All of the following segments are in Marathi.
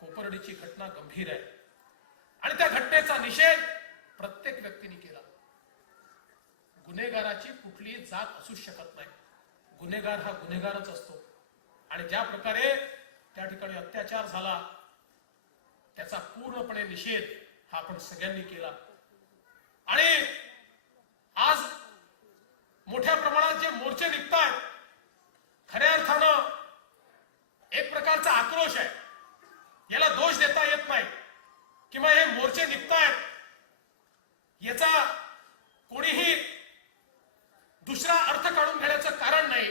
कोपर्डीची घटना गंभीर आहे आणि त्या घटनेचा निषेध प्रत्येक व्यक्तीने केला. गुन्हेगाराची कुठलीही जात असू शकत नाही. गुन्हेगार हा गुन्हेगारच असतो आणि ज्या प्रकारे त्या ठिकाणी अत्याचार झाला त्याचा पूर्णपणे निषेध हा आपण सगळ्यांनी केला. आणि आज मोठ्या प्रमाणात जे मोर्चे निघतात खऱ्या अर्थानं एक प्रकारचा आक्रोश आहे. याला दोष देता येत नाही किंवा हे मोर्चे निघतायत याचा कोणीही दुसरा अर्थ काढून घेण्याचं कारण नाही.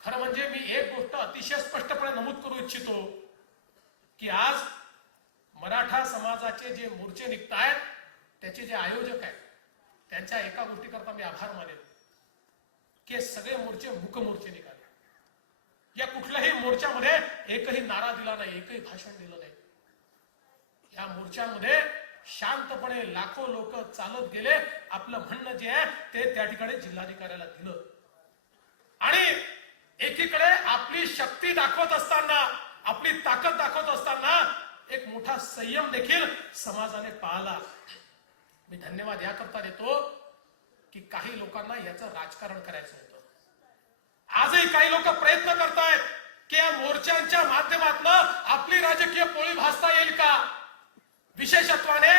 खरं म्हणजे मी एक गोष्ट अतिशय स्पष्टपणे नमूद करू इच्छितो की आज मराठा समाजाचे जे मोर्चे निघतायत त्याचे जे आयोजक आहेत त्यांच्या एका गोष्टीकरता मी आभार मानेन की सगळे मोर्चे मूक मोर्चे निघाले. या कुठल्याही मोर्चामध्ये एकही नारा दिला नाही, एकही भाषण दिलं नाही. या मोर्चामध्ये शांतपणे लाखो लोक चालत गेले. आपलं म्हणणं जे आहे ते त्या ठिकाणी जिल्हाधिकाऱ्याला दिलं आणि एकीकडे आपली शक्ती दाखवत असताना, आपली ताकद दाखवत असताना एक मोठा संयम देखील समाजाने पाळला. मी धन्यवाद याकरता देतो की काही लोकांना याचं राजकारण करायचं होतं. आजही काही लोक प्रयत्न करतायत की या मोर्चांच्या माध्यमातून आपली राजकीय पोळी भासता येईल का. विशेषत्वाने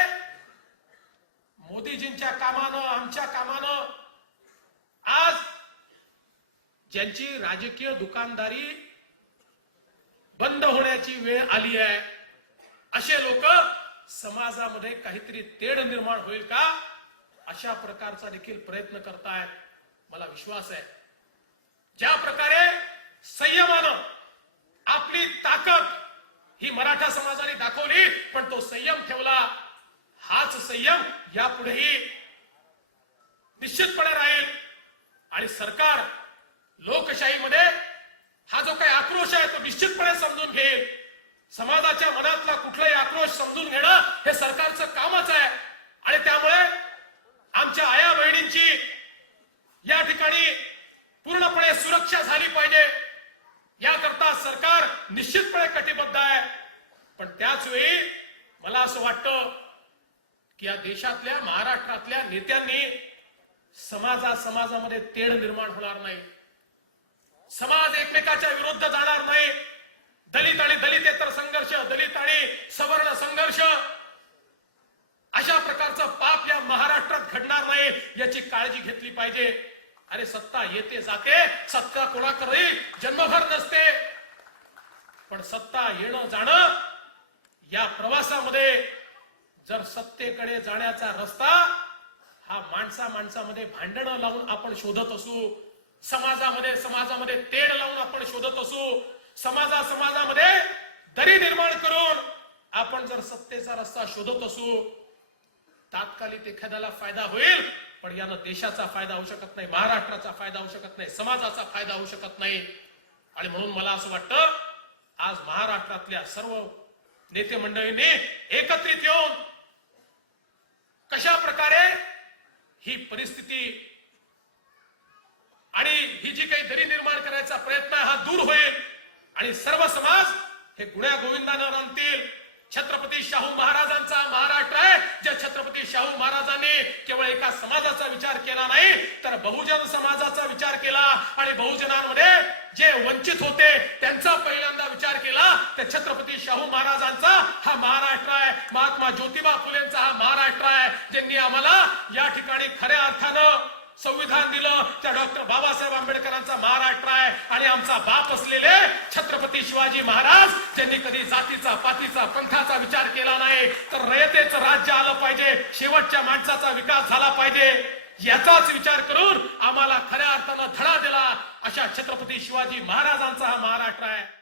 मोदीजींच्या कामानं, आमच्या कामानं आज ज्यांची राजकीय दुकानदारी बंद होण्याची वेळ आली आहे असे लोक समाजामध्ये काहीतरी तेढ निर्माण होईल का अशा प्रकारचा देखील प्रयत्न करतायत. मला विश्वास आहे ज्या प्रकारे संयमानं आपली ताकद ही मराठा समाजाने दाखवली पण तो संयम ठेवला, हाच संयम यापुढेही निश्चितपणे राहील. आणि सरकार लोकशाहीमध्ये हा जो काही आक्रोश आहे तो निश्चितपणे समजून घेईल. समाजाच्या मनातला कुठलाही आक्रोश समजून घेणं हे सरकारचं कामच आहे आणि त्यामुळे आमच्या आया बहिणींची या ठिकाणी पूर्णपणे सुरक्षा झाली पाहिजे याकरता सरकार निश्चितपणे कटिबद्ध आहे. पण त्याच वेळी मला असं वाटतं की या देशातल्या, महाराष्ट्रातल्या नेत्यांनी समाजामध्ये तेढ निर्माण होणार नाही, समाज एकमेकाच्या विरुद्ध जाणार नाही, दलित आणि दलितेतर संघर्ष, दलित आणि सवर्ण संघर्ष अशा प्रकारचं पाप या महाराष्ट्रात घडणार नाही याची काळजी घेतली पाहिजे. अरे सत्ता येते जाते, सत्ता कोणाकडे जन्मभर नसते, पण सत्ता येणं जाणं या प्रवासामध्ये जर सत्तेकडे जाण्याचा रस्ता हा माणसामध्ये भांडणं लावून आपण शोधत असू, समाजामध्ये तेढ लावून आपण शोधत असू, समाजामध्ये दरी निर्माण करून आपण जर सत्तेचा रस्ता शोधत असू, तात्कालिक एखाद्याला फायदा होईल पण यानं देशाचा फायदा होऊ शकत नाही, महाराष्ट्राचा फायदा होऊ शकत नाही, समाजाचा फायदा होऊ शकत नाही. आणि म्हणून मला असं वाटतं आज महाराष्ट्रातल्या सर्व नेते मंडळींनी एकत्रित येऊन कशा प्रकारे ही परिस्थिती आणि ही जी काही दरी निर्माण करायचा प्रयत्न हा दूर होईल आणि सर्व समाज हे गुण्या गोविंदानं राहतील. छत्रपती शाहू महाराजांचा महाराष्ट्र आहे ज्या छत्रपती शाहू महाराजांनी केवळ एका समाजाचा विचार केला नाही तर बहुजन समाजाचा विचार केला आणि बहुजनांमध्ये जे वंचित होते त्यांचा पहिल्यांदा विचार केला. त्या छत्रपती शाहू महाराजांचा हा महाराष्ट्र आहे, महात्मा ज्योतिबा फुलेंचा हा महाराष्ट्र आहे ज्यांनी आम्हाला या ठिकाणी खऱ्या अर्थानं संविधान दिलं. त्या डॉक्टर बाबासाहेब आंबेडकरांचा महाराष्ट्र आहे आणि आमचा बाप असलेले छत्रपती शिवाजी महाराज ज्यांनी कधी जातीचा, पातीचा, पंथाचा विचार केला नाही तर रयतेचं राज्य आलं पाहिजे, शेवटच्या माणसाचा विकास झाला पाहिजे याचाच विचार करून आम्हाला खऱ्या अर्थानं धडा दिला अशा छत्रपती शिवाजी महाराजांचा हा महाराष्ट्र आहे.